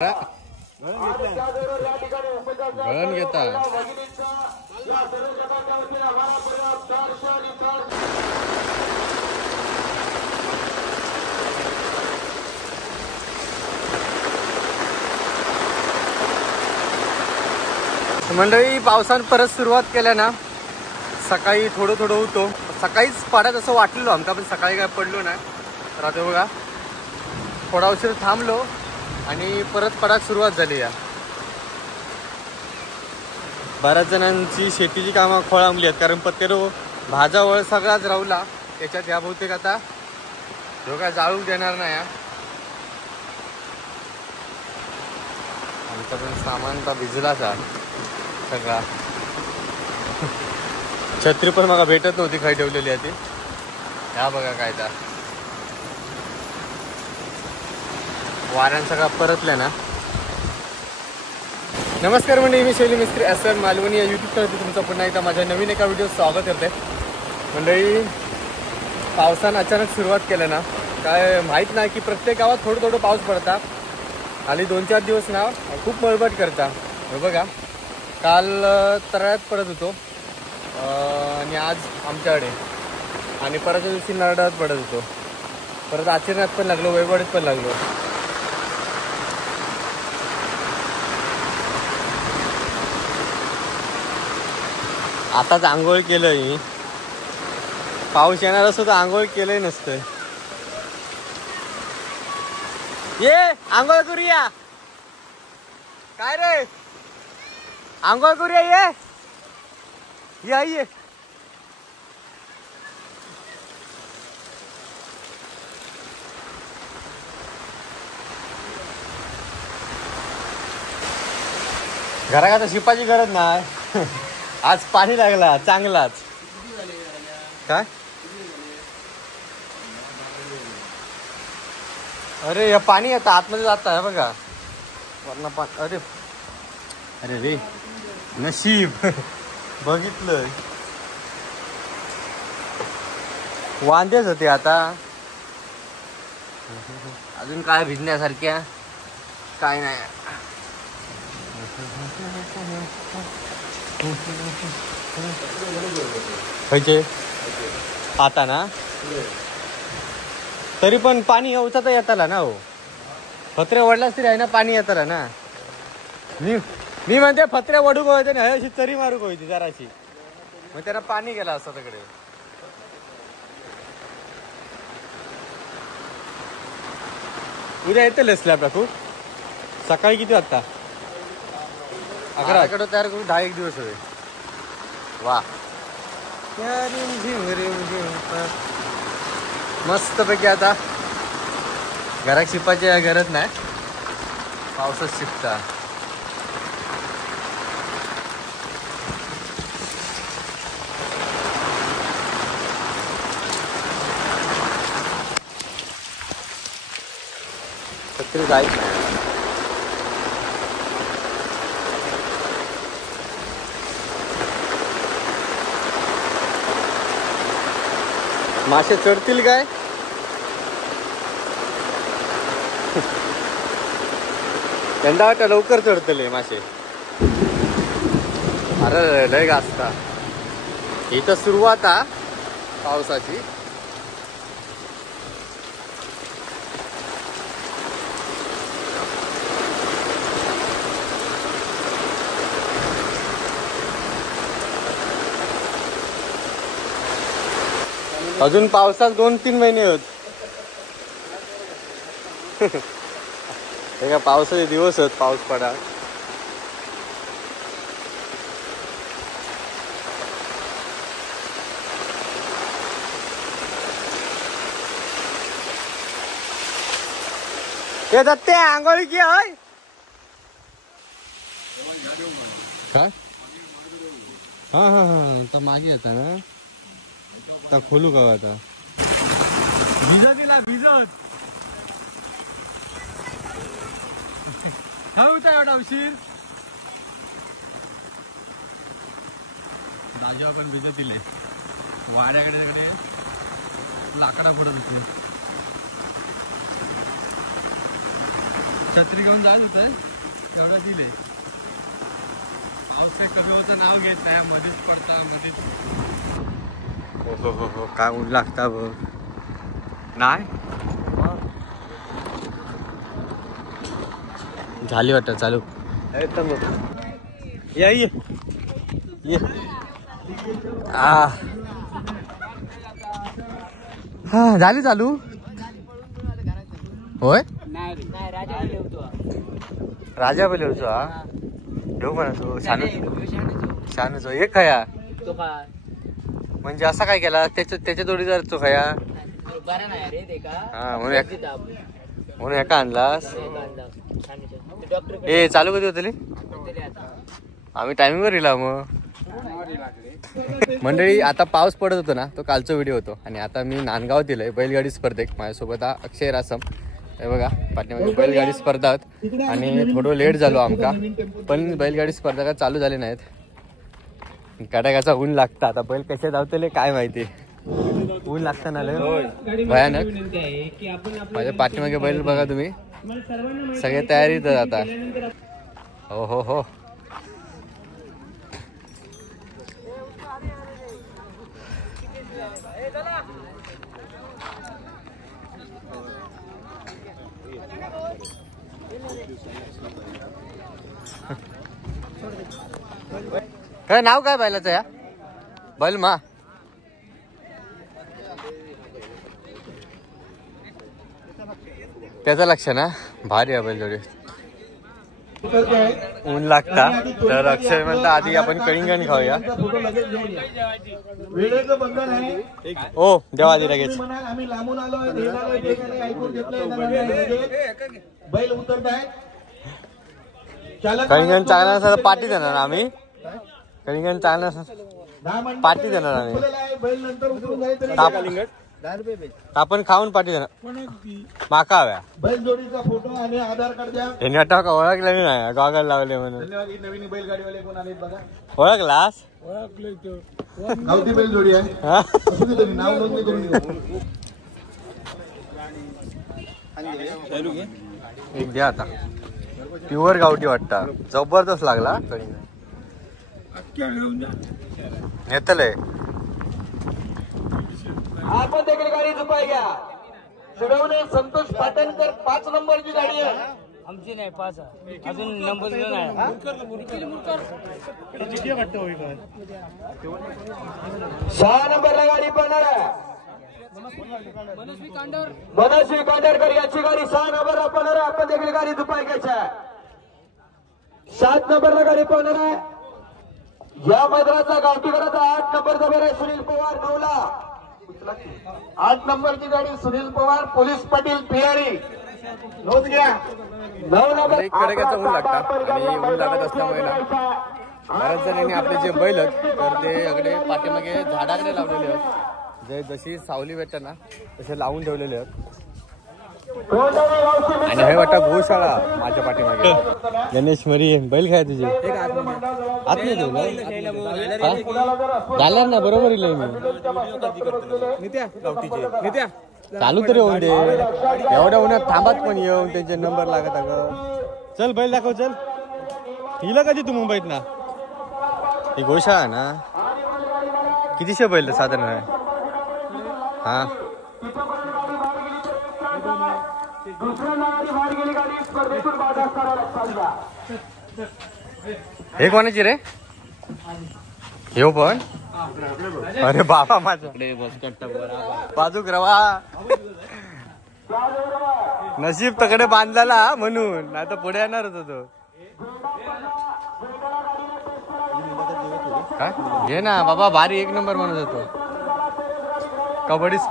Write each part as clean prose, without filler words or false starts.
गळण घेता मंडळी. पावसानं परत सुरुवात केल्या ना. सकाळी थोडं थोडं होतो, सकाळीच पडत असं वाटलेलो आमका, पण सकाळी काय पडलो नाही. तर आता बघा थोडा उशीर थांबलो आणि परत पडायला सुरुवात झाली. या बऱ्याच जणांची शेतीची कामं खोळंबली आहेत, कारण पत्तेरो भाजावळ सगळाच राहुला त्याच्यात. या बहुतेक आता धोका जाळू देणार नाही. आमचा पण सामान तर भिजलाच सगळा. छत्री पण मला भेटत नव्हती, खाई ठेवलेली आहे ती. ह्या बघा काय तर वाऱ्यान सगळा परतल्या ना. नमस्कार मंडळी, मी शैली मिस्त्री SM मालवणी या यूट्यूब चॅनलवर तुमचं पुन्हा एकदा माझ्या नवीन एका व्हिडिओ स्वागत करते. मंडळी, पावसानं अचानक सुरुवात केलं ना, काय माहीत नाही की प्रत्येक गावात थोडं थोडं पाऊस पडता. खाली 2-4 दिवस ना खूप मळबट करता. हे बघा काल तळ्यात पडत होतो आणि आज आमच्याकडे, आणि परतच्या दिवशी नरडात पडत होतो. परत आचरणात पण लागलो, वैवडीत पण लागलो. आताच आंघोळ केलंय मी. पाऊस येणार असतो तर आंघोळ केलंय नसतं. ये आंघोळ करूया. काय रे, आंघोळ करूया. ये घरा आता शिपाची गरज नाही. आज पाणी लागला चांगलाच. काय अरे या पाणी आता आतमध्ये जात आहे बघा वरना पाणी. अरे अरे रे नशीब बघितलं. वांदेच होते आता. अजून काय भिजण्यासारख्या काय नाही. खायचे आता ना, तरी पण पाणी येऊचा तर येताला ना. हो फत्रे वडलाच तरी आहे ना, पाणी येताला ना. मी म्हणते फत्रे वडू गोयचे ना, अशी चरी मारू गोयची जराशी, मग त्याला पाणी गेला असतं तिकडे. उद्या येते स्लॅब टाकू. सकाळी किती वाजता? 11 तयार करू. 10-1 दिवस होईल. वा मस्त पैकी. आता घरात शिपाची गरज नाही, पावसात शिपता. छत्री जायच नाही. मासे चढतील काय? यंदा वाटतं लवकर चढतले मासे. अरे लय गाजता. इथं सुरुवात पावसाची. अजून पावसात 2-3 महिने होत. हे का पावसाचे दिवस आहेत, पाऊस पडा. हे दत्ते आंघोळी की होय काय? हा तर मागे येता ना. आता खोलू का आता? भिजत दिला भिजत. हा होता एवढा उशीर. राजा पण भिजत दिले. वाड्याकडे लाकडा पडत होते. छत्री घेऊन जायचं होतं तेवढा दिले. पाऊस काही कमी होतं नाव घेत नाही, मध्येच पडता मध्येच. हो हो हो काय ऊन लागता बघ. नाही झाली वाटत चालू. ये ये ये हा झाली चालू होय. राजा पहिले होतो हा घेऊ म्हणा तू छान छानच एक खया म्हणजे असा काय केला त्याच्या जोडी जर तो खया हा म्हणून एका आणलास. ए चालू कधी होतली आम्ही टायमिंग वर येला मग. मंडळी आता पाऊस पडत होतो ना तो कालचा व्हिडिओ होतो आणि आता मी नांदगाव दिलंय बैलगाडी स्पर्धेत. माझ्यासोबत हा अक्षय रासम हे बघा पाठीमागे बैलगाडी स्पर्धा आणि थोडं लेट झालो आमका पण बैलगाडी स्पर्धा का चालू झाले नाहीत. कडाकाचा ऊन लागतं आता बैल कसे धावतले काय माहिती. ऊन लागतं ना लय भयानक. माझ्या पाठीमागे बैल बघा तुम्ही सगळे तयारीत आता. हो हो हो काय नाव काय बैलाचं या बलमा. त्याचं लक्ष ना भारी आहे बैल जोडी. ऊन लागता तर अक्षय म्हणता आधी आपण कळिंगण खाऊया. ओ देवा आधी लगेच कळिंगण चांगला असा पाठी देणार आम्ही. कळिंगण चांगला पाठी देणार आम्ही. आपण खाऊन पाठी देणार माका हव्या. बैलजोडीचा फोटो आणि आधार कार्ड द्या. त्यांनी आता ओळखलं नाही गॉगल लावले म्हणून. नवीन बैलगाडीवाले कोण आले बघा. ओळखलास गावठी बैलजोडी आहे. नाव नोंदणी करून एक द्या आता. प्युअर गावठी वाटता जबरदस्त लागला. नेतलंय आपण देखील गाडी झुपाय घ्या. शिडवणे संतोष पाटणकर 5 नंबरची गाडी आहे. आमची नाही 5 अजून नंबर नाही. 6 नंबरला गाडी पडणार आहे. मनस्वी कांडरकर याची गाडी 6 नंबरला पडणार आहे. आपण देखील गाडी झुपाय घ्यायची आहे. 7 नंबरला गाडी पडणार आहे. या मैदानाचा गावठी गटाचा 8 नंबरचा नंबर आहे सुनील पवार 9ला. 8 नंबरची गाडी सुनील पवार पोलीस पाटील पियारी नोंद घ्या. 9 नंबर कडेगाचा ऊन लागतात आणि ऊन लागत असल्यामुळे ना बऱ्याच जणांनी आपले जे बैल तर ते अगदी पाठीमागे झाडाकडे लावलेले आहेत. जे जशी सावली भेटते ना तसे लावून ठेवलेले आहेत. आणि हे वाटतं गोशाळा माझ्या पाठीमागे. गणेश मरी बैल काय तुझे आत नाही झाला ना बरोबर येईल मी चालू तरी होऊन दे. एवढ्या उन्हात थांबात पण येऊन त्यांचे नंबर लागत अगं. चल बैल दाखव चल. हिला कधी तू मुंबईत ना ही गोशाळा ना कितीशे बैल साधारण आहे. हा हे कोणाची रे हे पण. अरे बाबा माझ्याकडे बाजूक रवा नशीब तकडे बांधला म्हणून नाही तर पुढे येणार होतो तो. काय घे ना बाबा भारी 1 नंबर म्हणत होतो. कबड्डीच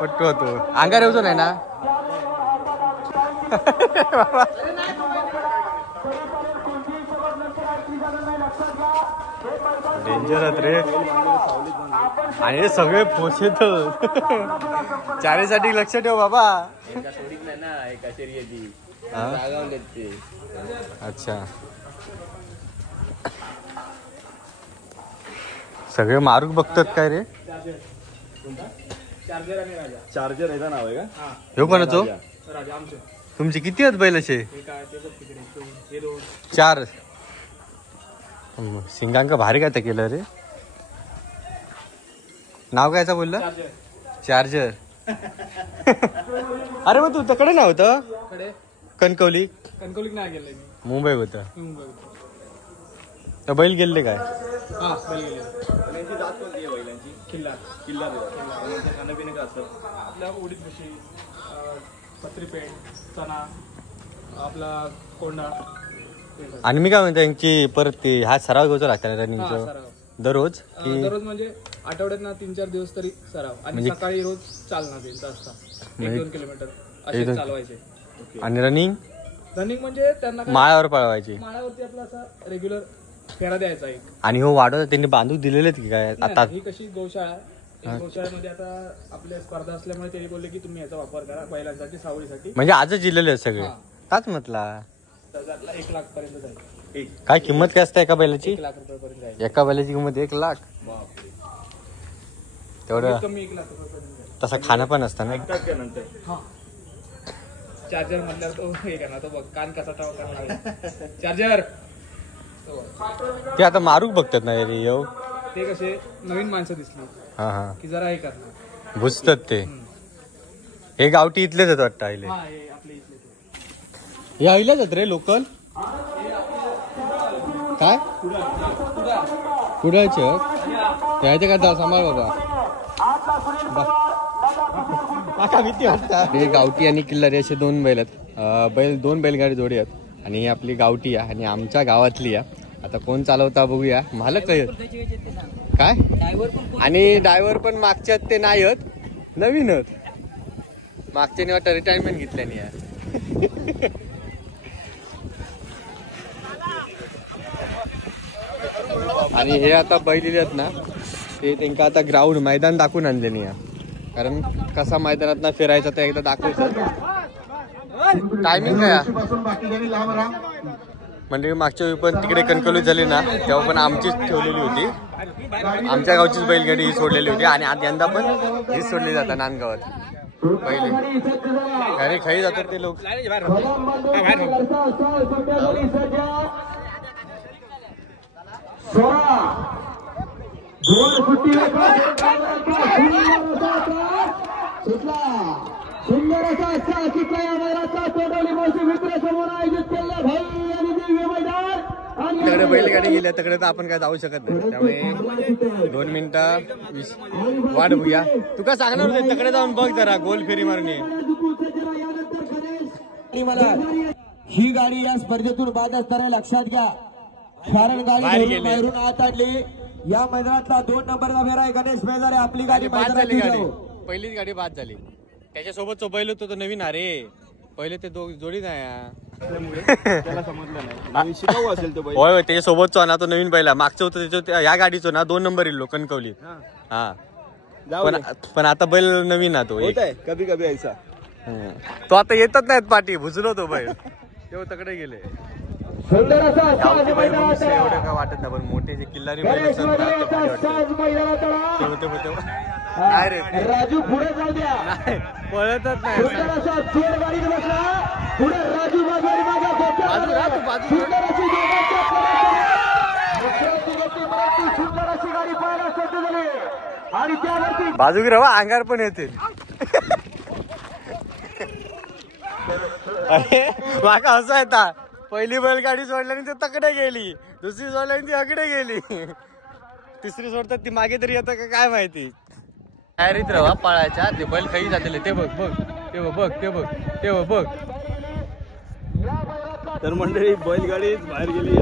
पट्टू होतो अंगार येऊचो नाही ना. डेंजर रे. आणि हे सगळे पोषेत चारीसाठी लक्ष ठेव बाबा. अच्छा सगळे मारूक बघतात काय रे. चार्जर आहे नाव आहे का हे कोणाचो तुमचे किती आहेत बैल असे? हे काय ते बघ तिकडे हे दोन 4. शिंगांक भारी काय ते केलं रे. नाव कायचं बोललं? चार्जर. अरे मग तू तकडे नव्हतं कडे कणकवली कणकवलीत नाही गेले मुंबई होतं मी मुंबई तर बैल गेले काय? हा बैल गेले त्यांची जात कोणती आहे बैलांची? किल्ला किल्ला खाणं पिणं का असतं? आपल्या उडीद भुशी पत्रीपेंट चणा आपला कोंडा आणि मी काय म्हणतो यांची परत ते हा सराव घ्यायचा लागतात रनिंगचं सराव दररोज की दररोज म्हणजे आठवड्यात ना 3-4 दिवस तरी सराव आणि म्हणजे- सकाळी रोज चालणार 1 तास 1-2 किलोमीटर असे 1-2 चालवायचे. आणि रनिंग रनिंग म्हणजे त्यांना काय माळावर पळवायची माळावरती आपला असा रेग्युलर फेरा द्यायचा एक. आणि हो वाढवत त्यांनी बांधून दिलेले आहेत की काय आता? ही कशी गौशाळा आहे. या गौशाळेमध्ये आता आपल्या स्पर्धा असल्यामुळे त्यांनी बोलले की तुम्ही याचा वापर करा बैलांसाठी सावळीसाठी. म्हणजे आजच दिलेले आहेत सगळे हा. काच म्हटला. त्याच्यातला 1 लाख पर्यंत जाईल. काय किंमत काय असते एका बैलाची? 1 लाख रुपयापर्यंत जाईल. एका बैलाची किंमत 1 लाख. तेवढं कमी 1 लाख रुपयापर्यंत जाईल. तसं खाणं पण असतं ना. नंतर हा चार्जर म्हटल्यावर तो हे करणार तो बघ कान कसा टाव करणार चार्जर. ते आता मारूक बघतात ना रे येऊ. ते कसे नवीन माणसं दिसली हा हा की जरा हे करणार. भुजतात ते. हे गावठी इथलेच आहेत वाटतं आईले. हा हे आपले इथले ते. हे आईलेच आहेत रे लोकल. काय कुडायचे यायचे काय दा सांभाळ बाबा. भीती वाटतं. हे गावठी आणि किल्लारी असे 2 बैल आहेत. 2 बैलगाडी जोडी आहेत आणि ही आपली गावठी आहे आणि आमच्या गावातली आहे. आता कोण चालवता बघूया. मालक काय काय आणि ड्रायव्हर पण मागच्यात ते नाही आहेत नवीन आहेत. मागच्याने वाटतं रिटायरमेंट घेतल्याने आहे. आणि हे आता बैल आहेत ना ते त्यांना आता ग्राउंड मैदान दाखवून आणले नाही आहे. कारण कसा मैदानात ना फिरायचा ते एकदा दाखवायचं. टायमिंग काय म्हणजे मागच्या वेळी पण तिकडे कणकवलीत झाली ना तेव्हा पण आमचीच ठेवलेली होती. आमच्या गावचीच बैलगाडी ही सोडलेली होती आणि आज यंदा पण हीच सोडली जातात नांदगावात पहिले. घरी खाई जातात ते लोक. सुंदर असा चित्रा या मैदानाचा तोडवली मोठी मित्रासमोर आयोजित केलेला भाई आणि दिव्य मैदान. तिकडे बैलगाडी गेल्या तिकडे तर आपण काय जाऊ शकत नाही. त्यामुळे 2 मिनिटं वाट बघूया. तू काय सांगणार होते तिकडे जाऊन बघ जरा गोल फेरी मारून ये. ही गाडी या स्पर्धेतून बाद असताना लक्षात घ्या. कारण गाडी बाहेरून आत आणली. या मैदानातला 2 नंबरचा फेरा आहे गणेश मेजारे. आपली गाडी बाद झाली. गाडी पहिलीच गाडी बाद झाली. त्याच्यासोबत जो बैल होतो तो नवीन अरे पहिले ते जोडी नाही. त्याला समजलं नाही शिकाऊ असेल तो बैल. होय त्याच्यासोबतचा ना तो नवीन बैल मागचं होतं त्याच्या या गाडीचो ना 2 नंबर येईल कणकवली. हा पण आता बैल नवीन ना तो कभी कभी ऐसा. तो आता येतच नाहीत पाठी भुजलो तो बैल तेव्हा तकडे गेले. सुंदर असा एवढं काय वाटत नाही पण मोठे जे किल्लारी बैल असतात ना, ते भारी वाटतात. काय रे राजू पुढे जाऊ द्या. पळतच नाही. सुंदर असा चोर गाडीत बसला पुढे राजू बाजूला मागे सुंदर अशी सुंदर अशी गाडी पाहायला सज्ज झाली आणि त्यावरती बाजूगी रवा अंगार पण येते. अरे माका असं येता पहिली बैलगाडी सोडल्याने ते तकडे गेली. दुसरी सोडल्याने ती अकडे गेली. तिसरी सोडतात ती मागे तरी येतं का काय माहिती. तयारीत रवा पाळायच्या ते बैल खाई जाते. ते बघ बघ ते बघ ते बघ ते बघ. तर मंडळी बैलगाडी बाहेर गेली.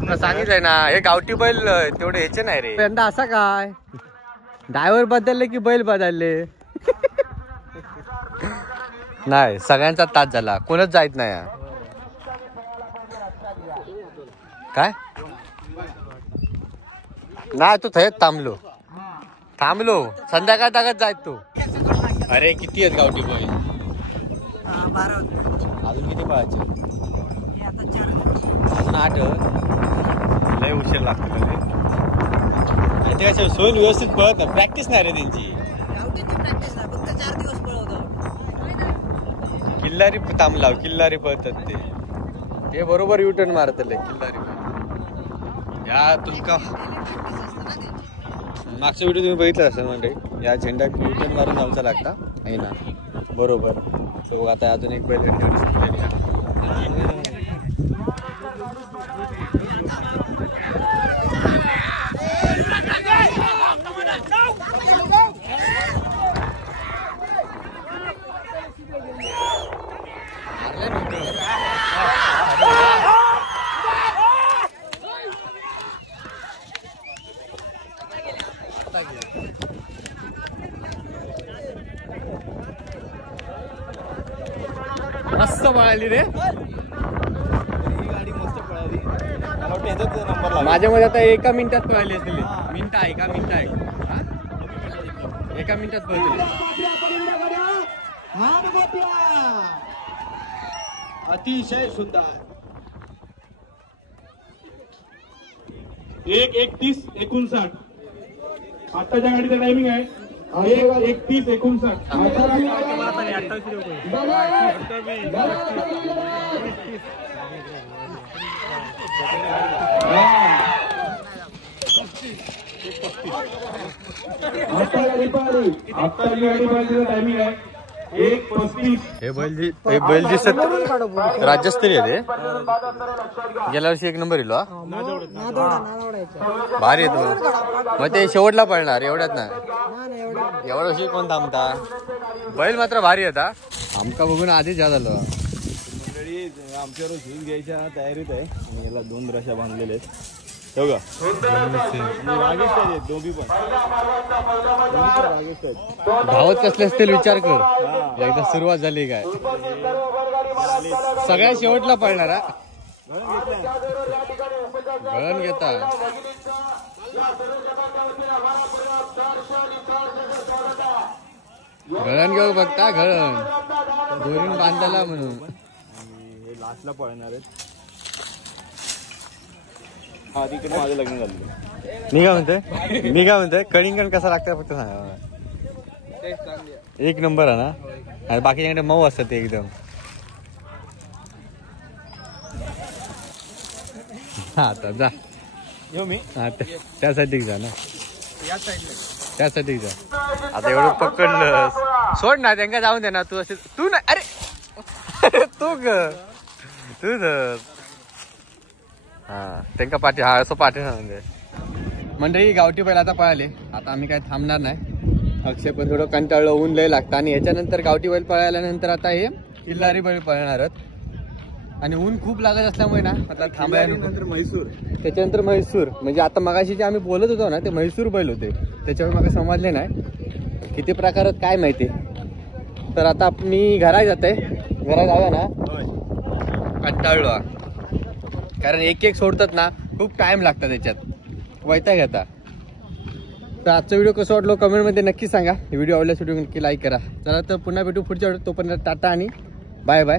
तुला सांगितलंय ना हे गावठी बैल तेवढे ह्याचे नाही रे. यंदा असा काय ड्रायव्हर बदलले की बैल बदलले. नाही सगळ्यांचा तास झाला कोणच जायत नाही. काय नाही तू थेट थांबलो संध्याकाळ तागत जायत तू. अरे किती आहेत गावठी बैल? 12 होते. अजून किती पाहायचे? 8 लय उशीर लागतो का ते कशा सोयीन व्यवस्थित पळत ना. प्रॅक्टिस नाही रे त्यांची. किल्लारी थांबलाव किल्लारी पळतात ते बरोबर युटर्न मारतले किल्लारी या तुमका मागचा व्हिडिओ तुम्ही बघितला असेल म्हणजे या झेंडा युटर्न मारून जाऊचा लागता नाही ना बरोबर तो आता अजून एक बैल मस्त पळाली रे माझ्या मध्ये आता एका मिनिटात पळाली असेल एका मिनिटात पळते अतिशय सुंदर 1:31:59 आताच्या गाडीचा टायमिंग आहे 1:31:59 टायमिंग आहे 1:35 हे बैल दिसत राज्यस्तरीय ते गेल्या वर्षी 1 नंबर येलो भारी येतो मग ते शेवटला पळणार एवढ्यात ना एवढ्या वर्षी कोण थांबता बैल मात्र भारी येता आमका बघून आधीच याद आलं मंडळी आमच्यावर झूज घ्यायच्या तयारीत आहे आणि याला 2 रशा बांधलेले आहेत हो का रागेश आहेत दोघी पण रागेश आहेत धावत कसले असतील विचार कर एकदा सुरुवात झाली काय सगळ्या शेवटला पळणार गळण घेता गळण घेऊ बघता गळण दोरीन बांधायला म्हणून हे लास्टला पळणार आहेत हा तिकडे माझं लग्न झालं मी काय म्हणते कणिंगण कसा लागतं फक्त सांगा मला 1 नंबर आहे ना आणि बाकीच्याकडे मऊ असतात ते एकदम हा आता जा येऊ मी हा त्यासाठी जा ना त्यासाठी जा आता एवढं पकडलं सोड ना त्यांना जाऊन दे ना तू असे तू नाही अरे तू धर हा त्यांना पाठी हा असं पाठी सांगून दे मंडळी गावठी बैल आता पळाले आता आम्ही काय थांबणार नाही अक्षय पण थोडं कंटाळलं ऊन लय लागतं आणि याच्यानंतर गावठी बैल पळाल्यानंतर आता हे किल्लारी बैल पळणार आणि ऊन खूप लागत असल्यामुळे ना आता थांबायला म्हैसूर त्याच्यानंतर म्हैसूर म्हणजे आता मगाशी जे आम्ही बोलत होतो ना ते म्हैसूर बैल होते त्याच्यावर मला समजले नाही किती प्रकारात काय माहिती तर आता मी घरात जाते घरात जाऊया ना कंटाळलो कारण एक सोडतात ना खूप टाइम लागतात त्याच्यात वैताग घेता तर आजचा व्हिडिओ कसं वाटलो कमेंटमध्ये नक्की सांगा व्हिडिओ आवडल्यास व्हिडिओ नक्की लाईक करा चला तर पुन्हा भेटू पुढच्या व्हिडिओ तोपर्यंत टाटा आणि बाय बाय